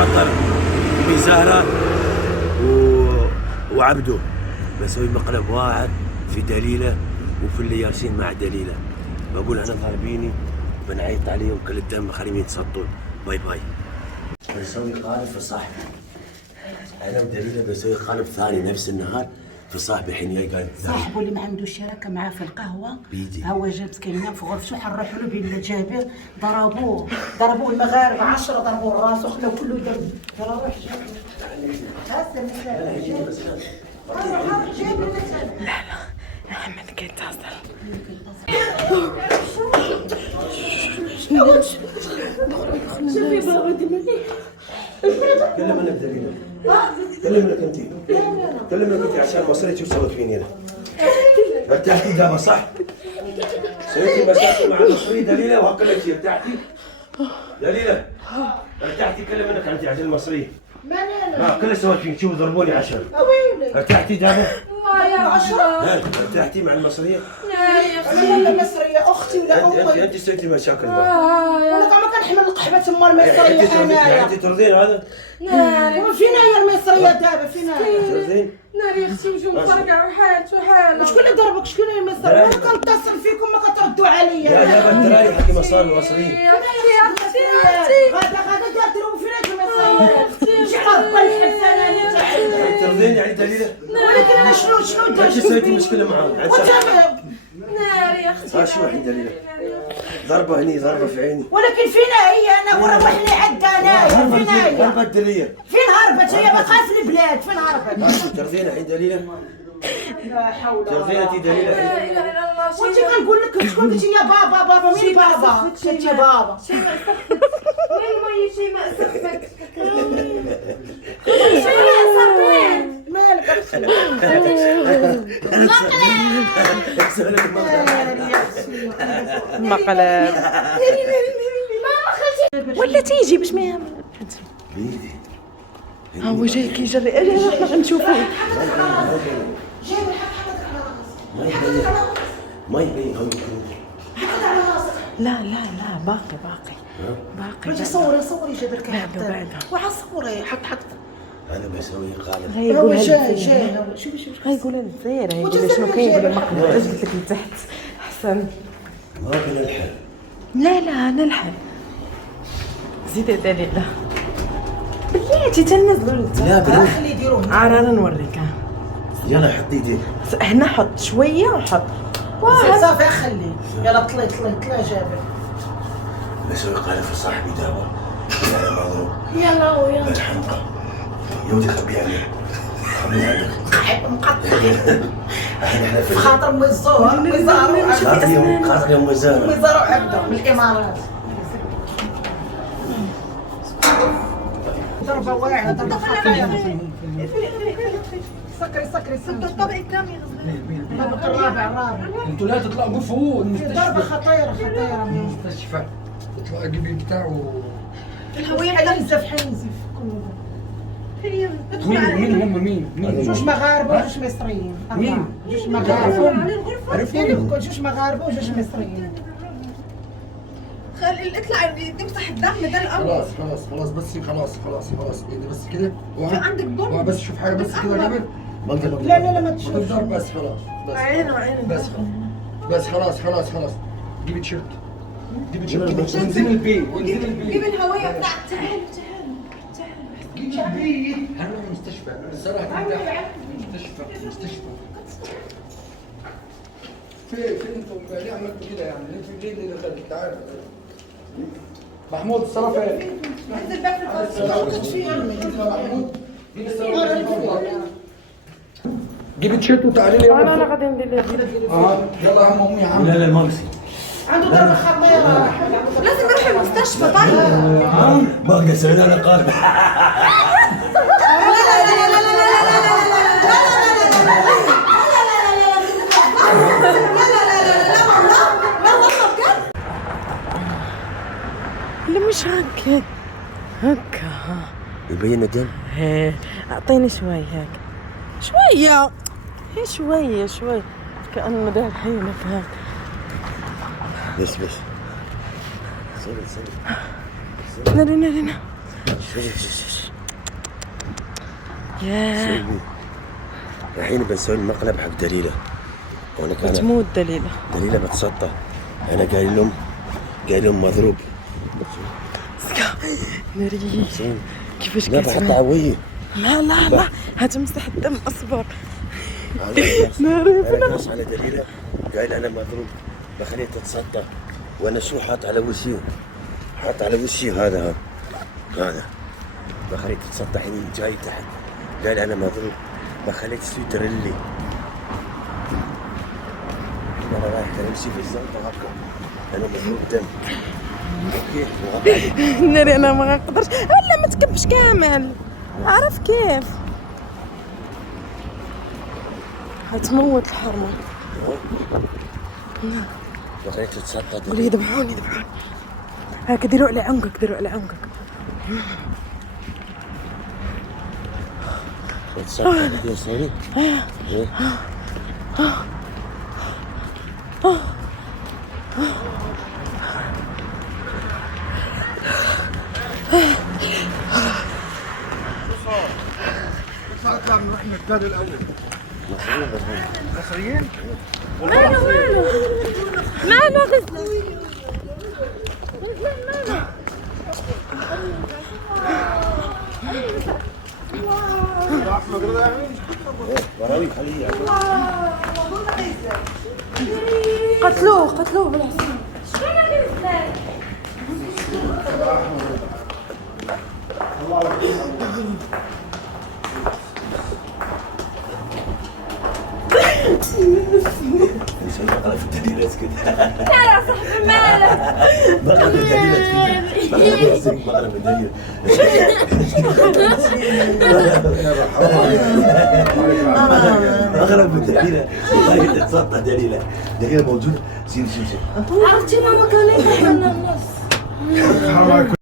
خاطر أمي زهرة وعبده بسوي مقلب واحد في دليلة وفي اللي جالسين مع دليلة. بقول احنا ضاربيني بنعيط عليهم كل الدم خليهم يتسطون. باي باي. بسوي قالب في صاحبي انا ودليلة، بسوي قالب ثاني نفس النهار في صاحبي حين جاي قال صاحبه اللي ما عنده شراكه معاه في القهوه بيجي هو جاب مسكين ينام في غرفته، حرحوا له بين جابر ضربوه المغاربه 10 ضربوه راسه خلاو كله دم. يلا روح لا احمد كي تصل. شوفي بابا ديما كلمنا بدليلة، كلمنك انت، كلمنك انت عشان وصلت شو سويت فيني انا؟ ارتحتي دابا صح؟ سويتي مشاكل مع المصري دليلة وهكذا شيء ارتحتي؟ دليلة ارتحتي كلمنك انت عشان المصري. ماني انا كل سويت فيني شوف ضربوني 10. ارتحتي دابا؟ والله يا 10 ارتحتي مع المصرية؟ يا اخي انا لا مصريه اختي ولا امي. انت سويتي مشاكل معها. وانا ما كنحمل القحبه تما المصريه انايا. انت ترضين هذا؟ فينا هي المصريه دابا فينا؟ ترضين؟ ناري اختي وجو مفرقع وحالته شكون اللي ضربك؟ شكون اللي المصريه؟ انا كنتصل فيكم ما كتردوا عليا. يا دابا الدراري حكي مصاري المصريين. يا اختي غدا تضربوا فينا المصريه. مش عارفه الحسنه تاعي. ترضين يعني دليلة؟ ولكن انا شنو انت درت؟ سويتي مشكلة معاهم. ناري يا اختي. شو الحين دليلة؟ ضربة هني ضربة في عيني. ولكن فينا هي انا وروح لي عند انايا فينا هي. ضربة دليلة. فين هربت هي؟ بقى في البلاد فين هربت؟ ترضين الحين دليلة؟ لا حول ولا ترضين قوه. انت دليلة لا الحين؟ اله الا الله. وانت كنقول لك شكون قلتي يا بابا مين بابا؟ قلتي بابا. شيماء سخفت المي شيماء سخفت. مالك مقلب ولا تيجي باش ما بيدي. هو جاي كيجري. اجي احنا نشوفوه. ما يبين لا باقي باقي. صوري جابر كيحط. بعده. وعا صوري حط. انا بسوي قالب. هو جاي شوفي غيقول لها الزير غيقول شنو كاين. يقول لها مقلب. اش قلت لك لتحت احسن. ما كنا الحل. لا انا الحل. زيدي دليلة بلاتي تنزلوا لا خلي يديروه. عرارة نوريك. يلا حطي يديك. هنا حط شوية وحط. صافي خلي. يلا طلع جابر. بسوي قالب في صاحبي دابا. انا مضروب. يلا ويلا. الحمقى. يا ودي خبي عليه. خبي عليك. مقطع احنا في خاطر مزارو خاطر يوم وزارة. مزارو عبده من الامارات. ضربه واعده ضربه خطيره. سكري الطبق الثاني. الطبق الرابع. انتوا لا تطلعوا فوق المستشفى. ضربه خطيره المستشفى تطلع جيبي بتاعه. الهويه حينزف مين جوج مغاربه وجوج مصريين. مين؟ جوج مغاربه. عرفهم؟ جوج مغاربه وجوج مصريين. اطلع تمسح الدم ده الاول. خلاص بس خلاص ايه بس كده. في عندك دم بس شوف حاجه بس كده قبل. لا ما تشوفش. تضرب بس خلاص بس بس خلاص جيب تيشيرت انزل البيت جيب الهويه بتاعتك. تعالوا جيب البيت. هنروح المستشفى الصراحه. مستشفى فين انتوا ليه عملتوا كده يعني؟ ليه اللي دخلت؟ تعال محمود الصرافه. انزل بقى في محمود جيب التيشيرت وتعالي لي. انا غادي ندير يلا يا عم امي يا عم. لا الماكسي. عنده ضربه خطيره. لازم نروح المستشفى. طيب ما اقدر اسوي انا قالب. لا مش هكا يبين الدم. اعطيني شوي هيك شوية كأنه داير حيلك هيك. بس سوري لا ياه الحين بنسوي المقلب حق دليلة. هونك أنا بتموت دليلة. دليلة بتسطى. أنا قايل لهم مضروب. ناري كيفاش لا بحط كتسمع؟ عويه. لا هتمسح الدم اصبر. أنا قاص على دليلة قايل أنا مضروب بخليها تتسطى. وأنا شو حاط على وشي؟ حاط على وشي هذا بخليها تتسطى. حين جاي تحت قال أنا مضروب بخليها تسوي ترلي. أنا رايح أمشي في الزنقة هكا أنا مضروب دم. اوكي وغطى عليك. ناري انا ما نقدرش. لا ما تكبش كامل. عرف كيف هتموت الحرمه. بخليها تتسطى. قولي ذبحوني هاك ديروا على عنقك تتسطى بدون صوري. نطلع نروح نجدد الاول. مصريين؟ ماله غزلان احمد رضا يعني؟ وراوي خليه قتلوه بالعصا. بقرا في الدليل اسكت. ترى صاحبي مالك. بقرا في الدليل اسكت. بقرا في الدليل. بقرا في الدليل. والله تتصدى دليله. دليله موجوده. سير عرفتي ماما كان يضحك لنا النص.